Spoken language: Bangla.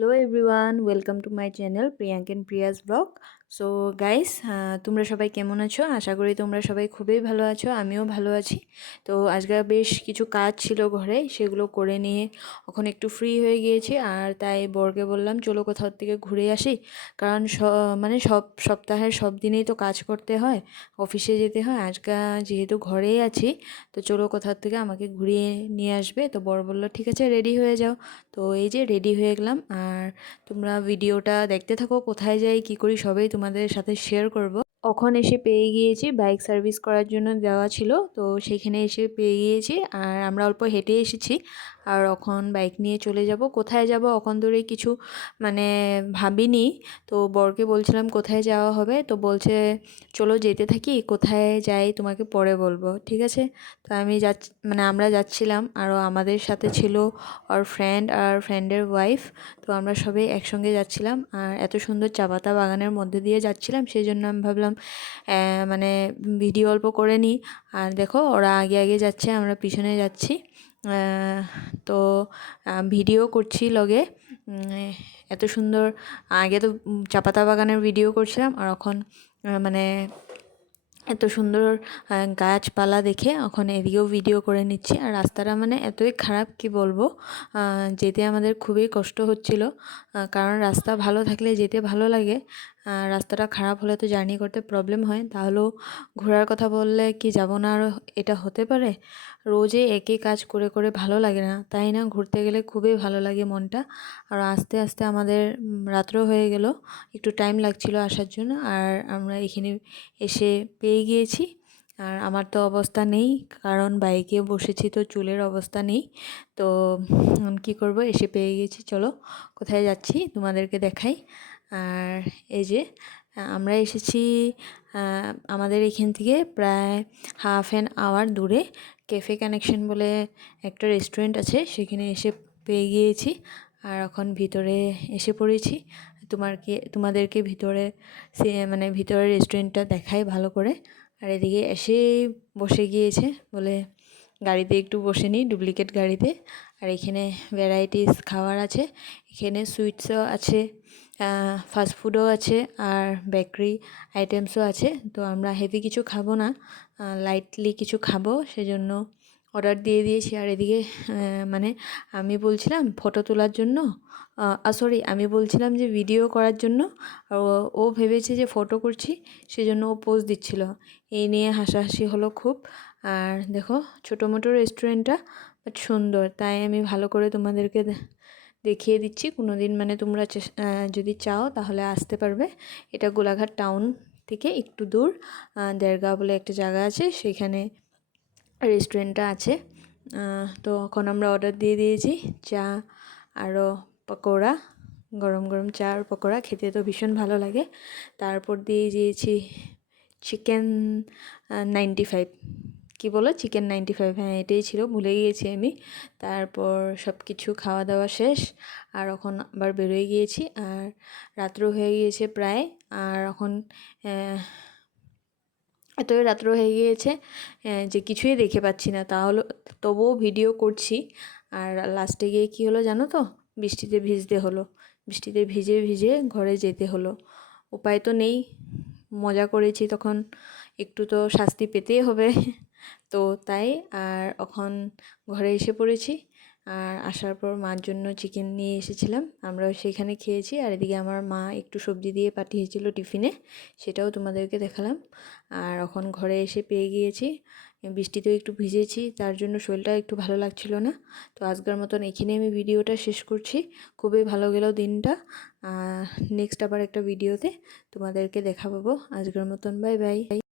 Hello everyone, welcome to my channel Priyank and Priya's blog. So guys, তোমরা সবাই কেমন আছো? আশা করি তোমরা সবাই খুবই ভালো আছো, আমিও ভালো আছি। তো আজকে বেশ কিছু কাজ ছিল ঘরে, সেগুলো করে নিয়ে এখন একটু ফ্রি হয়ে গিয়েছি। আর তাই বরকে বললাম চলো কোথাও থেকে ঘুরে আসি, কারণ মানে সব সপ্তাহের সব দিনেই তো কাজ করতে হয়, অফিসে যেতে হয়। আজকে যেহেতু ঘরেই আছি, তো চলো কোথাও থেকে আমাকে ঘুরিয়ে নিয়ে আসবে। তো বর বললো ঠিক আছে, রেডি হয়ে যাও। তো এই যে রেডি হয়ে গেলাম। আর তোমরা ভিডিওটা দেখতে থাকো, কোথায় যাই কী করি সবই তোমাদের সাথে শেয়ার করব। ওখানে এসে পেয়ে গিয়েছি, বাইক সার্ভিস করার জন্য দেওয়া ছিল, তো সেখানে এসে পেয়ে গিয়েছি। আর আমরা অল্প হেঁটে এসেছি। আর এখন বাইক নিয়ে চলে যাব। কোথায় যাব এখন ধরে কিছু মানে ভাবিনি। তো বরকে বলছিলাম কোথায় যাওয়া হবে, তো বলছে চলো যেতে থাকি, কোথায় যাই তোমাকে পরে বলবো, ঠিক আছে। তো আমি মানে আমরা যাচ্ছিলাম, আরও আমাদের সাথে ছিল ওর ফ্রেন্ড আর ফ্রেন্ডের ওয়াইফ। তো আমরা সবাই একসঙ্গে যাচ্ছিলাম, আর এত সুন্দর চা পাতা বাগানের মধ্যে দিয়ে যাচ্ছিলাম, সেই জন্য আমি ভাবলাম মানে ভিডিও অল্প করে নিই। আর দেখো ওরা আগে আগে যাচ্ছে, আমরা পিছনে যাচ্ছি। তো ভিডিও করছি লগে। এত সুন্দর, আগে তো চা পাতা বাগানের ভিডিও করছিলাম, আর এখন মানে এত সুন্দর গাছপালা দেখে এখন এদিকেও ভিডিও করে নিচ্ছি। আর রাস্তাটা মানে এতই খারাপ কি বলবো, যেতে আমাদের খুবই কষ্ট হচ্ছিল। কারণ রাস্তা ভালো থাকলে যেতে ভালো লাগে, রাস্তাটা খারাপ হলে তো জার্নি করতে প্রবলেম হয়। তাহলেও ঘোরার কথা বললে কি যাব না আর এটা হতে পারে? রোজে একই কাজ করে করে ভালো লাগে না, তাই না? ঘুরতে গেলে খুবই ভালো লাগে মনটা। আর আস্তে আস্তে আমাদের রাত্র হয়ে গেল, একটু টাইম লাগছিল আসার জন্য। আর আমরা এখানে এসে পেয়ে গিয়েছি। আর আমার তো অবস্থা নেই, কারণ বাইকে বসেছি, তো চুলের অবস্থা নেই। তো কি করব, এসে পেয়ে গেছি। চলো কোথায় যাচ্ছি তোমাদেরকে দেখাই। আর এই যে আমরা এসেছি আমাদের এখান থেকে প্রায় হাফ অ্যান আওয়ার দূরে ক্যাফে কানেকশন বলে একটা রেস্টুরেন্ট আছে, সেখানে এসে পেয়ে গিয়েছি। আর এখন ভিতরে এসে পড়েছি। তোমাদেরকে ভিতরে মানে ভিতরের রেস্টুরেন্টটা দেখাই ভালো করে। আর এদিকে এসেই বসে গিয়েছে, বলে গাড়িতে একটু বসে নিই, ডুপ্লিকেট গাড়িতে। আর এখানে ভ্যারাইটিস খাবার আছে, এখানে সুইটসও আছে, ফাস্টফুডও আছে, আর বেকারি আইটেমসও আছে। তো আমরা হেভি কিছু খাবো না, লাইটলি কিছু খাবো, সেজন্য অর্ডার দিয়ে দিয়েছি। আর এদিকে মানে আমি বলছিলাম ফটো তোলার জন্য, সরি, আমি বলছিলাম যে ভিডিও করার জন্য, আর ও ভেবেছে যে ফটো করছি, সেজন্য ও পোজ দিচ্ছিল। এই নিয়ে হাসাহাসি হলো খুব। আর দেখো ছোটো মোটো রেস্টুরেন্টটা, বাট সুন্দর, তাই আমি ভালো করে তোমাদেরকে দেখিয়ে দিচ্ছি। কোনো দিন মানে তোমরা যদি চাও তাহলে আসতে পারবে। এটা গোলাঘাট টাউন থেকে একটু দূর, দেরগাঁও বলে একটা জায়গা আছে, সেখানে রেস্টুরেন্টটা আছে। তো এখন আমরা অর্ডার দিয়ে দিয়েছি চা, আরও পকোড়া, গরম গরম চা আর পকোড়া খেতে তো ভীষণ ভালো লাগে। তারপর দিয়ে দিয়েছি চিকেন 95, কী বলো, চিকেন 95, হ্যাঁ এটাই ছিল, ভুলে গিয়েছি আমি। তারপর সব কিছু খাওয়া দাওয়া শেষ, আর এখন আবার বেরোয় গিয়েছি। আর রাত্র হয়ে গিয়েছে প্রায়। আর এখন এতই রাত্র হয়ে গিয়েছে যে কিছুই দেখে পাচ্ছি না, তাহলে তবুও ভিডিও করছি। আর লাস্টে গিয়ে কী হলো জানো তো, বৃষ্টিতে ভিজতে হলো, বৃষ্টিতে ভিজে ভিজে ঘরে যেতে হলো। উপায় তো নেই, মজা করেছি তখন, একটু তো শাস্তি পেতেই হবে। তো তাই আর এখন ঘরে এসে পড়েছি। আর আসার পর মার জন্য চিকেন নিয়ে এসেছিলাম, আমরাও সেখানে খেয়েছি। আর এদিকে আমার মা একটু সবজি দিয়ে পাঠিয়েছিল টিফিনে, সেটাও তোমাদেরকে দেখালাম। আর এখন ঘরে এসে পেয়ে গিয়েছি, বৃষ্টিতেও একটু ভিজেছি, তার জন্য শরীরটা একটু ভালো লাগছিল না। তো আজকের মতন এখানে আমি ভিডিওটা শেষ করছি। খুবই ভালো গেল দিনটা। নেক্সট আবার একটা ভিডিওতে তোমাদেরকে দেখা পাবো। আজকের মতন বাই বাই।